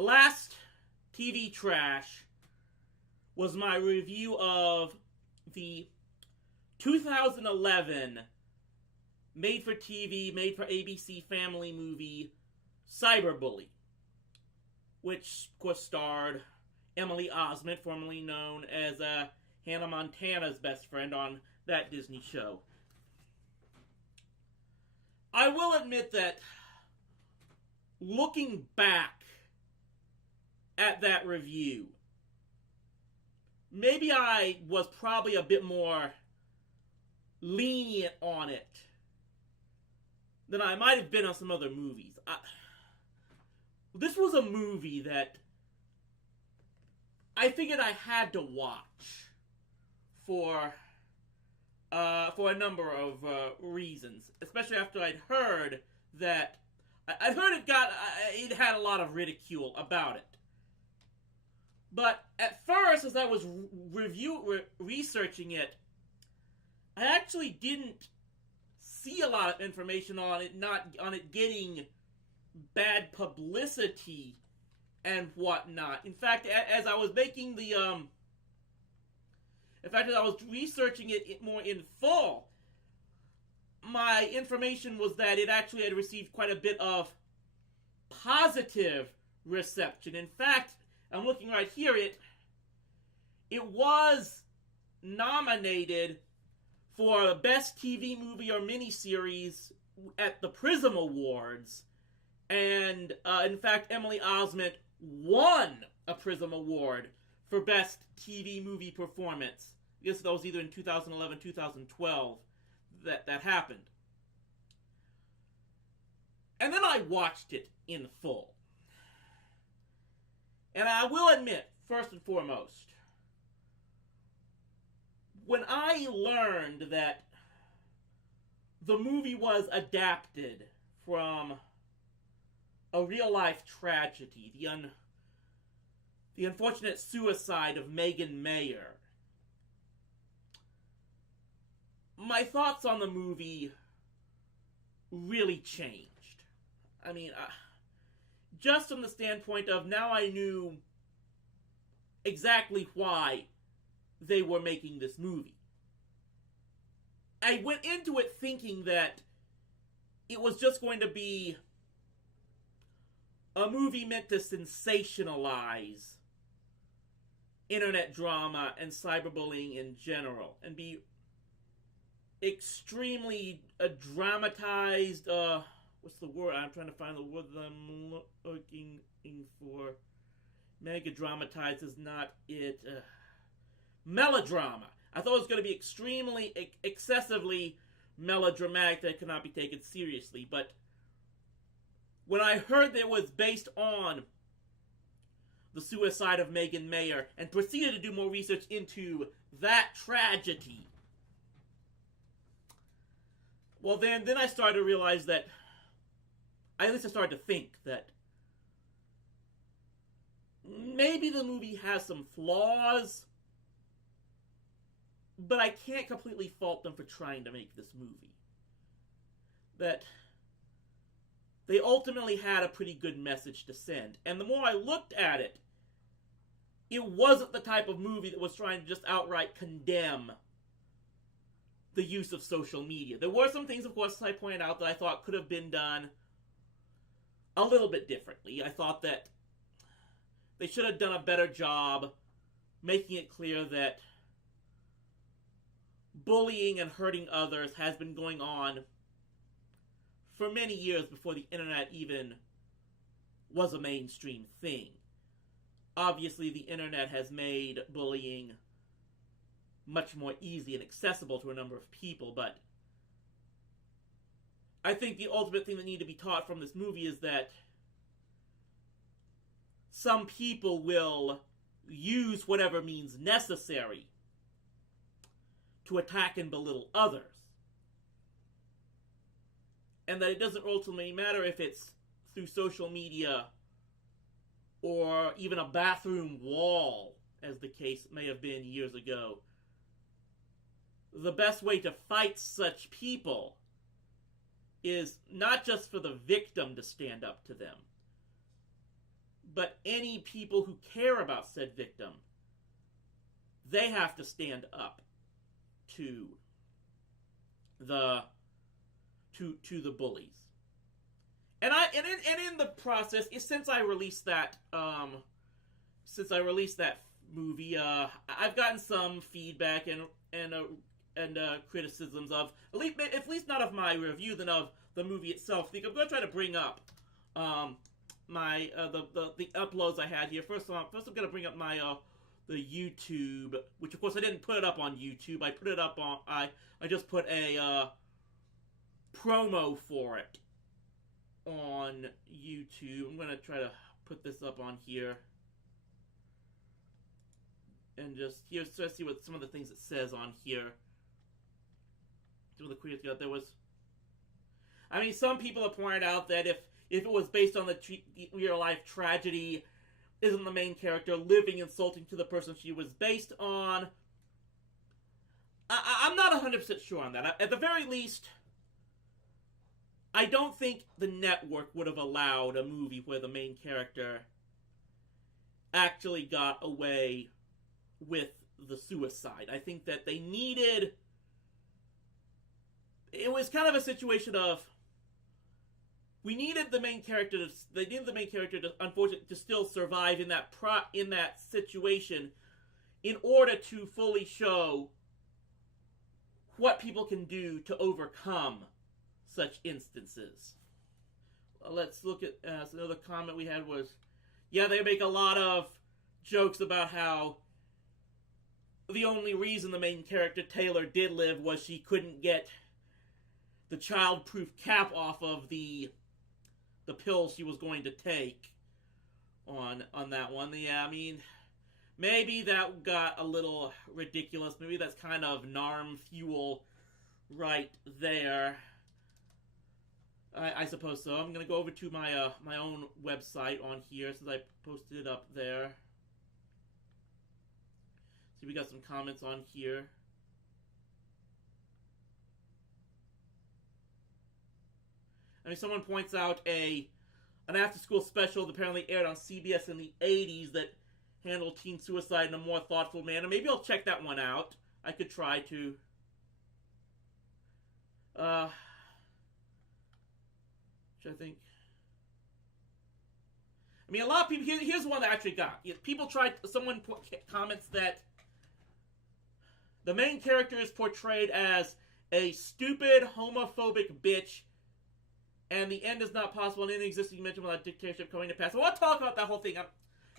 The last TV trash was my review of the 2011 made-for-TV, made-for-ABC family movie Cyberbully, which, of course, starred Emily Osment, formerly known as Hannah Montana's best friend on that Disney show. I will admit that looking back at that review, maybe I was probably a bit more lenient on it than I might have been on some other movies. This was a movie that I figured I had to watch for a number of reasons, especially after I'd heard that it had a lot of ridicule about it. But at first, as I was researching it, I actually didn't see a lot of information on it getting bad publicity and whatnot. In fact, as I was making as I was researching it more in full, my information was that it actually had received quite a bit of positive reception. In fact, I'm looking right here, it was nominated for the Best TV Movie or Miniseries at the Prism Awards. And, in fact, Emily Osment won a Prism Award for Best TV Movie Performance. I guess that was either in 2011, 2012 that happened. And then I watched it in full. And I will admit, first and foremost, when I learned that the movie was adapted from a real-life tragedy, the unfortunate suicide of Megan Mayer, my thoughts on the movie really changed. I mean, just from the standpoint of now I knew exactly why they were making this movie. I went into it thinking that it was just going to be a movie meant to sensationalize internet drama and cyberbullying in general, and be extremely dramatized, what's the word? I'm trying to find the word that I'm looking for. Mega dramatized is not it. Melodrama. I thought it was going to be extremely, excessively melodramatic that could not be taken seriously. But when I heard that it was based on the suicide of Megan Mayer and proceeded to do more research into that tragedy, well, then I started to realize that, at least I started to think that maybe the movie has some flaws, but I can't completely fault them for trying to make this movie. That they ultimately had a pretty good message to send. And the more I looked at it, it wasn't the type of movie that was trying to just outright condemn the use of social media. There were some things, of course, as I pointed out, that I thought could have been done a little bit differently. I thought that they should have done a better job making it clear that bullying and hurting others has been going on for many years before the internet even was a mainstream thing. Obviously, the internet has made bullying much more easy and accessible to a number of people, but I think the ultimate thing that needs to be taught from this movie is that some people will use whatever means necessary to attack and belittle others. And that it doesn't ultimately matter if it's through social media or even a bathroom wall, as the case may have been years ago. The best way to fight such people is not just for the victim to stand up to them, but any people who care about said victim, they have to stand up to the bullies. And in the process, since I released that movie, I've gotten some feedback and criticisms of at least not of my review, than of the movie itself. I think I'm going to try to bring up my the uploads I had here. First I'm going to bring up my the YouTube, which of course I didn't put it up on YouTube. I put it up on I just put a promo for it on YouTube. I'm going to try to put this up on here. And just see what some of the things it says on here. Some of the critics got there was. I mean, some people have pointed out that if it was based on the real life tragedy, isn't the main character living insulting to the person she was based on? I'm not 100% sure on that. At the very least, I don't think the network would have allowed a movie where the main character actually got away with the suicide. I think that they needed... It was kind of a situation of... They needed the main character to, unfortunately, to still survive in that situation in order to fully show what people can do to overcome such instances. Let's look at another comment we had was, yeah, they make a lot of jokes about how the only reason the main character, Taylor, did live was she couldn't get the child-proof cap off of the pills she was going to take on that one. Yeah, I mean, maybe that got a little ridiculous. Maybe that's kind of NARM fuel right there. I suppose so. I'm going to go over to my my own website on here since I posted it up there. See, we got some comments on here. I mean, someone points out an after-school special that apparently aired on CBS in the 80s that handled teen suicide in a more thoughtful manner. Maybe I'll check that one out. I could try to. Which I think... I mean, a lot of people... Here's one that I actually got. Someone comments that the main character is portrayed as a stupid, homophobic bitch, and the end is not possible in any existing dimension without dictatorship coming to pass. I want to talk about that whole thing.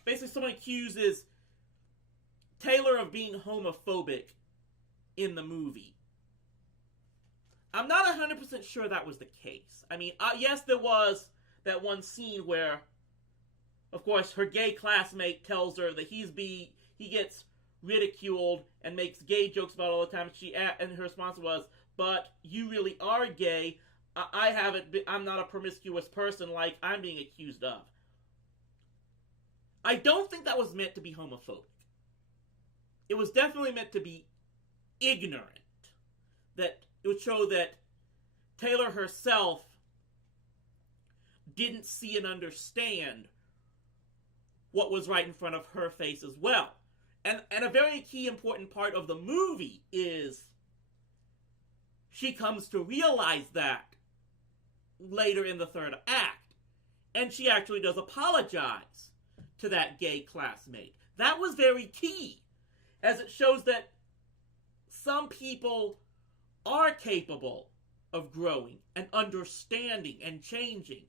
Basically, someone accuses Taylor of being homophobic in the movie. I'm not 100% sure that was the case. I mean, yes, there was that one scene where, of course, her gay classmate tells her that he gets ridiculed and makes gay jokes about all the time, and her response was, "But you really are gay. I'm not a promiscuous person like I'm being accused of." I don't think that was meant to be homophobic. It was definitely meant to be ignorant. That it would show that Taylor herself didn't see and understand what was right in front of her face as well. And a very key important part of the movie is she comes to realize that later in the third act. And she actually does apologize to that gay classmate. That was very key, as it shows that some people are capable of growing and understanding and changing.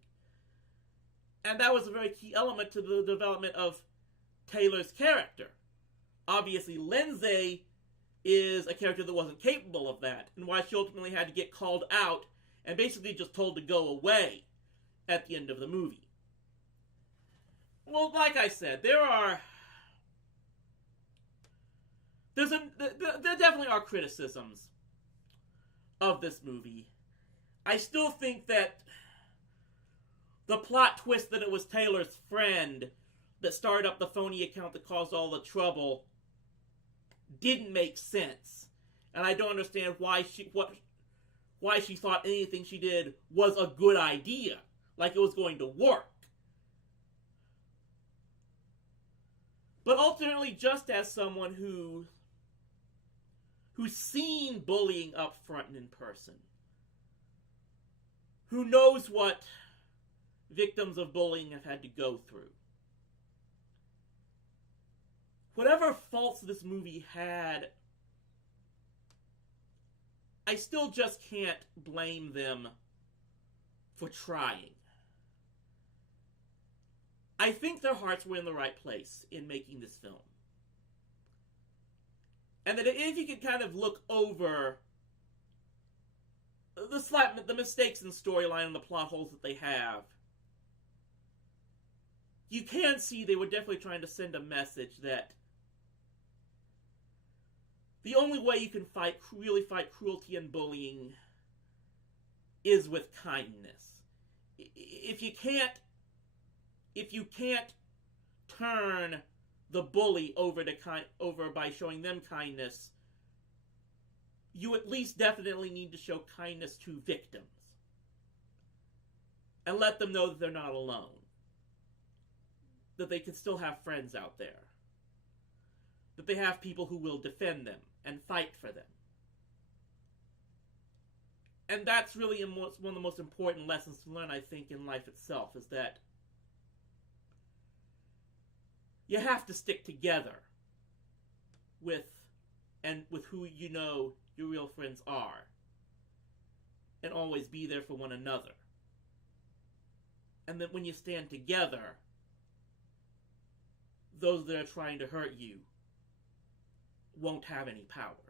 And that was a very key element to the development of Taylor's character. Obviously, Lindsay is a character that wasn't capable of that, and why she ultimately had to get called out and basically just told to go away at the end of the movie. Well, like I said, there definitely are criticisms of this movie. I still think that the plot twist that it was Taylor's friend that started up the phony account that caused all the trouble didn't make sense. And I don't understand why she thought anything she did was a good idea, like it was going to work. But ultimately, just as someone who's seen bullying up front and in person, who knows what victims of bullying have had to go through. Whatever faults this movie had, I still just can't blame them for trying. I think their hearts were in the right place in making this film. And that if you could kind of look over the mistakes in storyline and the plot holes that they have, you can see they were definitely trying to send a message that the only way you can really fight cruelty and bullying is with kindness. If you can't turn the bully over by showing them kindness, you at least definitely need to show kindness to victims. And let them know that they're not alone. That they can still have friends out there. That they have people who will defend them and fight for them. And that's really one of the most important lessons to learn, I think, in life itself, is that you have to stick together with who you know your real friends are, and always be there for one another. And that when you stand together, those that are trying to hurt you won't have any power.